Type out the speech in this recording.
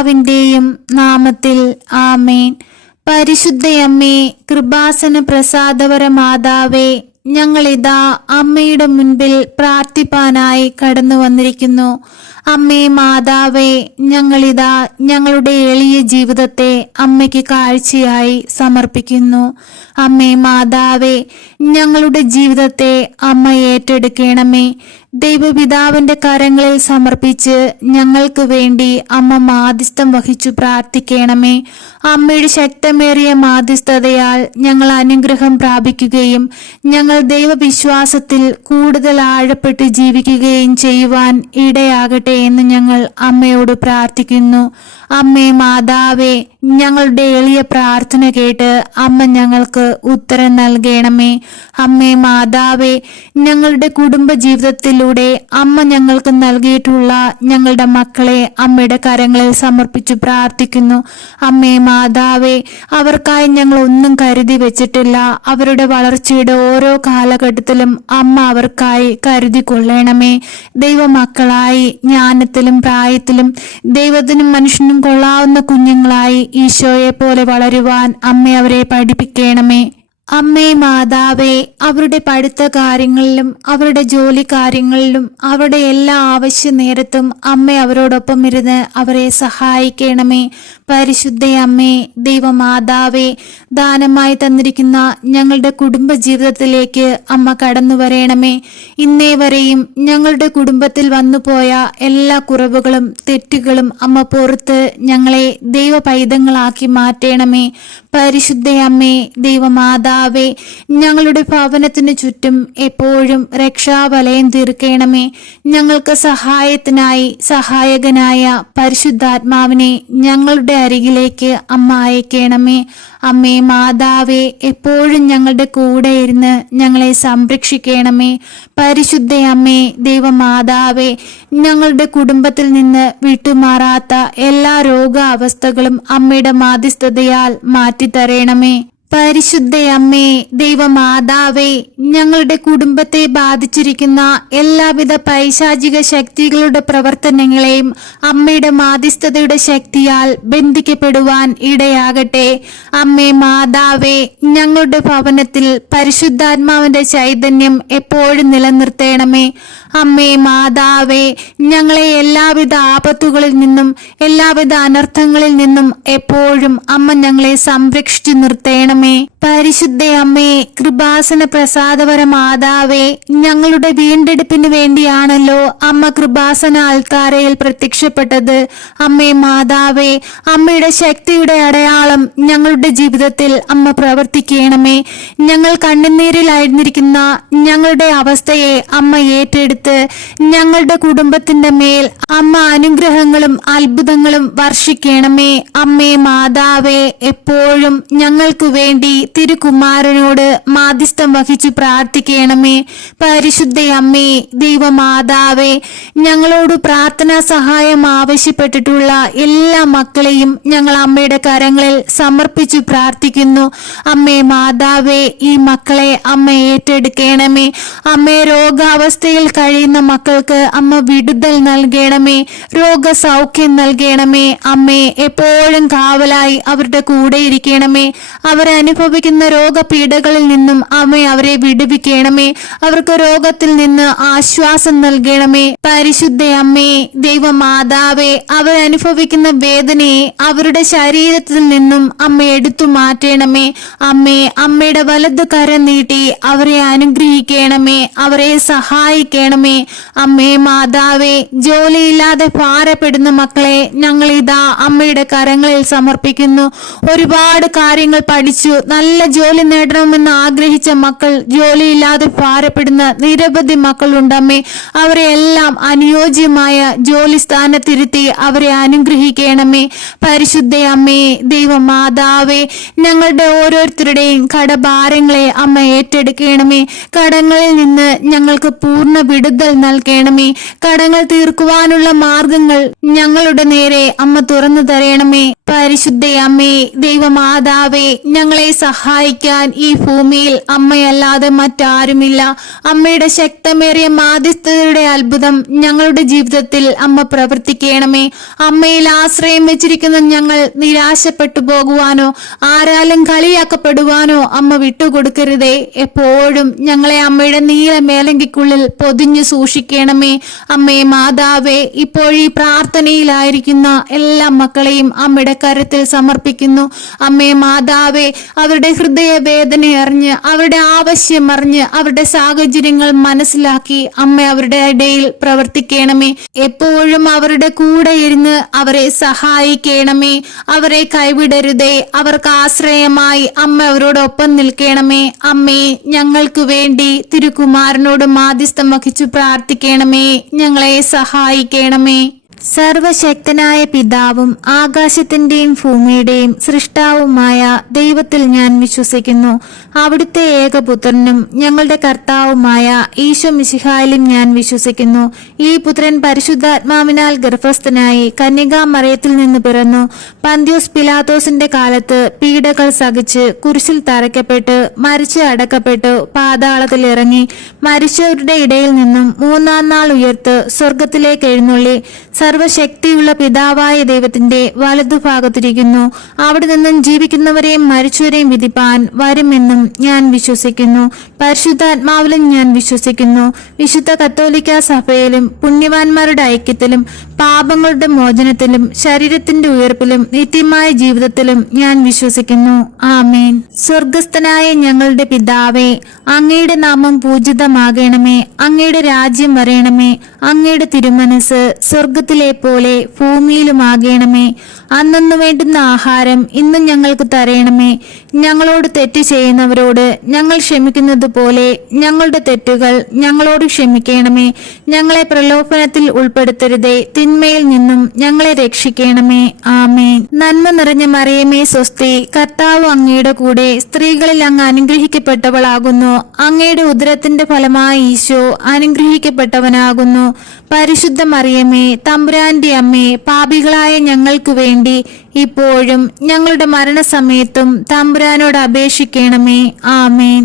പിതാവിൻ്റെയും നാമത്തിൽ ആമേൻ. പരിശുദ്ധയമ്മേ, കൃപാസന പ്രസാദപര മാതാവേ, ഞങ്ങളിതാ അമ്മയുടെ മുൻപിൽ പ്രാർത്ഥിപ്പാനായി കടന്നു വന്നിരിക്കുന്നു. അമ്മേ മാതാവേ, ഞങ്ങളിതാ ഞങ്ങളുടെ എളിയ ജീവിതത്തെ അമ്മയ്ക്ക് കാഴ്ചയായി സമർപ്പിക്കുന്നു. അമ്മേ മാതാവേ, ഞങ്ങളുടെ ജീവിതത്തെ അമ്മ ഏറ്റെടുക്കണമേ. ദൈവപിതാവിന്റെ കരങ്ങളിൽ സമർപ്പിച്ച് ഞങ്ങൾക്ക് വേണ്ടി അമ്മ മാധ്യസ്ഥം വഹിച്ചു പ്രാർത്ഥിക്കണമേ. അമ്മയുടെ ശക്തമേറിയ മാധ്യസ്ഥതയാൽ ഞങ്ങൾ അനുഗ്രഹം പ്രാപിക്കുകയും ഞങ്ങൾ ദൈവവിശ്വാസത്തിൽ കൂടുതൽ ആഴപ്പെട്ട് ജീവിക്കുകയും ചെയ്യുവാൻ ഇടയാകട്ടെ എന്ന് ഞങ്ങൾ അമ്മയോട് പ്രാർത്ഥിക്കുന്നു. അമ്മേ മാതാവേ, ഞങ്ങളുടെ എളിയ പ്രാർത്ഥന കേട്ട് അമ്മ ഞങ്ങൾക്ക് ഉത്തരം നൽകണമേ. അമ്മേ മാതാവേ, ഞങ്ങളുടെ കുടുംബ ജീവിതത്തിലൂടെ അമ്മ ഞങ്ങൾക്ക് നൽകിയിട്ടുള്ള ഞങ്ങളുടെ മക്കളെ അമ്മയുടെ കരങ്ങളിൽ സമർപ്പിച്ചു പ്രാർത്ഥിക്കുന്നു. അമ്മേ മാതാവേ, അവർക്കായി ഞങ്ങൾ ഒന്നും കരുതി വെച്ചിട്ടില്ല. അവരുടെ വളർച്ചയുടെ ഓരോ കാലഘട്ടത്തിലും അമ്മ അവർക്കായി കരുതി കൊള്ളണമേ. ദൈവമക്കളായി ജ്ഞാനത്തിലും പ്രായത്തിലും ദൈവത്തിനും മനുഷ്യനും കൊള്ളാവുന്ന കുഞ്ഞുങ്ങളായി ഈശോയെ പോലെ വളരുവാൻ അമ്മ അവരെ പഠിപ്പിക്കണമേ. അമ്മേ മാതാവേ, അവരുടെ പഠിത്ത കാര്യങ്ങളിലും അവരുടെ ജോലി കാര്യങ്ങളിലും അവരുടെ എല്ലാ ആവശ്യ നേരത്തും അമ്മ അവരോടൊപ്പം ഇരുന്ന് അവരെ സഹായിക്കണമേ. പരിശുദ്ധ അമ്മേ, ദൈവമാതാവേ, ദാനമായി തന്നിരിക്കുന്ന ഞങ്ങളുടെ കുടുംബ ജീവിതത്തിലേക്ക് അമ്മ കടന്നു വരണമേ. ഇന്നേ വരെയും ഞങ്ങളുടെ കുടുംബത്തിൽ വന്നുപോയ എല്ലാ കുറവുകളും തെറ്റുകളും അമ്മ പുറത്ത് ഞങ്ങളെ ദൈവ പൈതങ്ങളാക്കി മാറ്റണമേ. പരിശുദ്ധ അമ്മേ, ദൈവമാതാവേ, ഞങ്ങളുടെ ഭവനത്തിന് ചുറ്റും എപ്പോഴും രക്ഷാവലയം തീർക്കണമേ. ഞങ്ങൾക്ക് സഹായത്തിനായി സഹായകനായ പരിശുദ്ധാത്മാവിനെ ഞങ്ങളുടെ അരികിലേക്ക് അമ്മ അയക്കണമേ. അമ്മേ മാതാവേ, എപ്പോഴും ഞങ്ങളുടെ കൂടെ ഇരുന്ന് ഞങ്ങളെ സംരക്ഷിക്കണമേ. പരിശുദ്ധ അമ്മേ, ദൈവമാതാവേ, ഞങ്ങളുടെ കുടുംബത്തിൽ നിന്ന് വിട്ടുമാറാത്ത എല്ലാ രോഗാവസ്ഥകളും അമ്മയുടെ മാധ്യസ്ഥതയാൽ മാറ്റിത്തരണമേ. പരിശുദ്ധ അമ്മേ, ദൈവമാതാവേ, ഞങ്ങളുടെ കുടുംബത്തെ ബാധിച്ചിരിക്കുന്ന എല്ലാവിധ പൈശാചിക ശക്തികളുടെ പ്രവർത്തനങ്ങളെയും അമ്മയുടെ മാധ്യസ്ഥതയുടെ ശക്തിയാൽ ബന്ധിക്കപ്പെടുവാൻ ഇടയാകട്ടെ. അമ്മേ മാതാവേ, ഞങ്ങളുടെ ഭവനത്തിൽ പരിശുദ്ധാത്മാവിന്റെ ചൈതന്യം എപ്പോഴും നിലനിർത്തണമേ. അമ്മേ മാതാവേ, ഞങ്ങളെ എല്ലാവിധ ആപത്തുകളിൽ നിന്നും എല്ലാവിധ അനർത്ഥങ്ങളിൽ നിന്നും എപ്പോഴും അമ്മ ഞങ്ങളെ സംരക്ഷിച്ചു നിർത്തണമേ. പരിശുദ്ധ അമ്മേ, കൃപാസന പ്രസാദപര മാതാവേ, ഞങ്ങളുടെ വീണ്ടെടുപ്പിന് വേണ്ടിയാണല്ലോ അമ്മ കൃപാസന അൾത്താരയിൽ പ്രത്യക്ഷപ്പെട്ടത്. അമ്മേ മാതാവേ, അമ്മയുടെ ശക്തിയുടെ അടയാളം ഞങ്ങളുടെ ജീവിതത്തിൽ അമ്മ പ്രവർത്തിക്കണമേ. ഞങ്ങൾ കണ്ണുനീരിലായിരുന്നിരിക്കുന്ന ഞങ്ങളുടെ അവസ്ഥയെ അമ്മ ഏറ്റെടുത്ത് ഞങ്ങളുടെ കുടുംബത്തിന്റെ മേൽ അമ്മ അനുഗ്രഹങ്ങളും അത്ഭുതങ്ങളും വർഷിക്കണമേ. അമ്മേ മാതാവേ, എപ്പോഴും ഞങ്ങൾക്ക് വേണ്ടി തിരുകുമാരനോട് മാധ്യസ്ഥം വഹിച്ചു പ്രാർത്ഥിക്കണമേ. പരിശുദ്ധ അമ്മേ, ദൈവമാതാവേ, ഞങ്ങളോട് പ്രാർത്ഥനാ സഹായം ആവശ്യപ്പെട്ടിട്ടുള്ള എല്ലാ മക്കളെയും ഞങ്ങൾ അമ്മയുടെ കരങ്ങളിൽ സമർപ്പിച്ചു പ്രാർത്ഥിക്കുന്നു. അമ്മേ മാതാവേ, ഈ മക്കളെ അമ്മ ഏറ്റെടുക്കണമേ. അമ്മേ, രോഗാവസ്ഥയിൽ കഴിയുന്ന മക്കൾക്ക് അമ്മ വിടുതൽ നൽകണമേ, രോഗസൗഖ്യം നൽകണമേ. അമ്മേ, എപ്പോഴും കാവലായി അവരുടെ കൂടെ ഇരിക്കണമേ. അവരനുഭവിക്കുന്ന രോഗപീഠകളിൽ നിന്നും അമ്മ അവരെ വിടുവിക്കണമേ. അവർക്ക് രോഗത്തിൽ നിന്ന് ആശ്വാസം നൽകണമേ. പരിശുദ്ധ അമ്മേ, ദൈവമാതാവേ, അവരനുഭവിക്കുന്ന വേദനയെ അവരുടെ ശരീരത്തിൽ നിന്നും അമ്മ എടുത്തു മാറ്റണമേ. അമ്മേ, അമ്മയുടെ വലതു കരം നീട്ടി അവരെ അനുഗ്രഹിക്കണമേ, അവരെ സഹായിക്കണമേ. അമ്മേ മാതാവേ, ജോലിയില്ലാതെ ഭാരപ്പെടുന്ന മക്കളെ ഞങ്ങൾ ഇതാ അമ്മയുടെ കരങ്ങളിൽ സമർപ്പിക്കുന്നു. ഒരുപാട് കാര്യങ്ങൾ പഠിച്ചു നല്ല ജോലി നേടണമെന്ന് ആഗ്രഹിച്ച മക്കൾ ജോലിയില്ലാതെ ഭാരപ്പെടുന്ന നിരവധി മക്കളുണ്ടമ്മേ. അവരെ എല്ലാം അനുയോജ്യമായ ജോലി സ്ഥാനത്തിരുത്തി അവരെ അനുഗ്രഹിക്കണമേ. പരിശുദ്ധ അമ്മേ, ദൈവമാതാവേ, ഞങ്ങളുടെ ഓരോരുത്തരുടെയും കടഭാരങ്ങളെ അമ്മ ഏറ്റെടുക്കണമേ. കടങ്ങളിൽ നിന്ന് ഞങ്ങൾക്ക് പൂർണ്ണ വിടുതൽ നൽകണമേ. കടങ്ങൾ തീർക്കുവാനുള്ള മാർഗങ്ങൾ ഞങ്ങളുടെ നേരെ അമ്മ തുറന്നു തരണമേ. പരിശുദ്ധ അമ്മേ, ദൈവമാതാവേ, ഞങ്ങൾ ഞങ്ങളെ സഹായിക്കാൻ ഈ ഭൂമിയിൽ അമ്മയല്ലാതെ മറ്റാരുമില്ല. അമ്മയുടെ ശക്തമേറിയ മാധ്യസ്ഥതയുടെ അത്ഭുതം ഞങ്ങളുടെ ജീവിതത്തിൽ അമ്മ പ്രവർത്തിക്കണമേ. അമ്മയിൽ ആശ്രയം വെച്ചിരിക്കുന്ന ഞങ്ങൾ നിരാശപ്പെട്ടു പോകുവാനോ ആരാലും കളിയാക്കപ്പെടുവാനോ അമ്മ വിട്ടുകൊടുക്കരുതേ. എപ്പോഴും ഞങ്ങളെ അമ്മയുടെ നീല മേലങ്കിക്കുള്ളിൽ പൊതിഞ്ഞു സൂക്ഷിക്കണമേ. അമ്മേ മാതാവേ, ഇപ്പോൾ ഈ പ്രാർത്ഥനയിലായിരിക്കുന്ന എല്ലാ മക്കളെയും അമ്മയുടെ കരത്തിൽ സമർപ്പിക്കുന്നു. അമ്മേ മാതാവേ, അവരുടെ ഹൃദയ വേദന അറിഞ്ഞ്, അവരുടെ ആവശ്യം അറിഞ്ഞ്, അവരുടെ സാഹചര്യങ്ങൾ മനസ്സിലാക്കി അമ്മ അവരുടെ ഇടയിൽ പ്രവർത്തിക്കണമേ. എപ്പോഴും അവരുടെ കൂടെ ഇരുന്ന് അവരെ സഹായിക്കണമേ. അവരെ കൈവിടരുതേ. അവർക്ക് ആശ്രയമായി അമ്മ അവരോടൊപ്പം നിൽക്കണമേ. അമ്മേ, ഞങ്ങൾക്ക് വേണ്ടി തിരുക്കുമാരനോട് മാധ്യസ്ഥം വഹിച്ചു പ്രാർത്ഥിക്കണമേ. ഞങ്ങളെ സഹായിക്കണമേ. സർവശക്തനായ പിതാവും ആകാശത്തിന്റെയും ഭൂമിയുടെയും സൃഷ്ടാവുമായ ദൈവത്തിൽ ഞാൻ വിശ്വസിക്കുന്നു. അവിടുത്തെ ഏകപുത്രനും ഞങ്ങളുടെ കർത്താവുമായ ഈശോ മിശിഹായിലും ഞാൻ വിശ്വസിക്കുന്നു. ഈ പുത്രൻ പരിശുദ്ധാത്മാവിനാൽ ഗർഭസ്ഥനായി കന്യകാമറിയത്തിൽ നിന്ന് പിറന്നു. പന്ത്യോസ് പിലാത്തോസിന്റെ കാലത്ത് പീഡകൾ സഹിച്ച് കുരിശിൽ തറയ്ക്കപ്പെട്ട് മരിച്ച് അടക്കപ്പെട്ടു പാതാളത്തിൽ ഇറങ്ങി മരിച്ചവരുടെ ഇടയിൽ നിന്നും മൂന്നാം നാൾ ഉയർത്ത് സ്വർഗത്തിലേക്ക് എഴുന്നള്ളി സർവശക്തിയുള്ള പിതാവായ ദൈവത്തിന്റെ വലതുഭാഗത്തിരിക്കുന്നു. അവിടെ നിന്നും ജീവിക്കുന്നവരെയും മരിച്ചവരെയും വിധിപ്പാൻ വരുമെന്നും ഞാൻ വിശ്വസിക്കുന്നു. പരിശുദ്ധാത്മാവിലും ഞാൻ വിശ്വസിക്കുന്നു. വിശുദ്ധ കത്തോലിക്ക സഭയിലും പുണ്യവാന്മാരുടെ ഐക്യത്തിലും പാപങ്ങളുടെ മോചനത്തിലും ശരീരത്തിന്റെ ഉയർപ്പിലും നിത്യമായ ജീവിതത്തിലും ഞാൻ വിശ്വസിക്കുന്നു. ആമേൻ. സ്വർഗസ്ഥനായ ഞങ്ങളുടെ പിതാവേ, അങ്ങയുടെ നാമം പൂജിതമാകണമേ. അങ്ങയുടെ രാജ്യം വരയണമേ. അങ്ങയുടെ തിരുമനസ് സ്വർഗത്തിലെ പോലെ ഭൂമിയിലുമാകണമേ. അന്നു വേണ്ടുന്ന ആഹാരം ഇന്നും ഞങ്ങൾക്ക് തരയണമേ. ഞങ്ങളോട് തെറ്റ് ചെയ്യുന്നവരോട് ഞങ്ങൾ ക്ഷമിക്കുന്നത് പോലെ ഞങ്ങളുടെ തെറ്റുകൾ ഞങ്ങളോട് ക്ഷമിക്കണമേ. ഞങ്ങളെ പ്രലോഭനത്തിൽ ഉൾപ്പെടുത്തരുതേ. തിന്മയിൽ നിന്നും ഞങ്ങളെ രക്ഷിക്കണമേ. ആമേൻ. നന്മ നിറഞ്ഞ മറിയമേ സ്വസ്തി, കർത്താവ് അങ്ങയുടെ കൂടെ സ്ത്രീകളിൽ അങ്ങ് അനുഗ്രഹിക്കപ്പെട്ടവളാകുന്നു. അങ്ങയുടെ ഉദരത്തിന്റെ ഫലമായ ഈശോ അനുഗ്രഹിക്കപ്പെട്ടവനാകുന്നു. പരിശുദ്ധ മറിയമേ, തമ്പുരാന്റെ അമ്മേ, പാപികളായ ഞങ്ങൾക്ക് വേണ്ടി ഇപ്പോഴും ഞങ്ങളുടെ മരണസമയത്തും തമ്പുരാനോട് അപേക്ഷിക്കണമേ. ആമേൻ.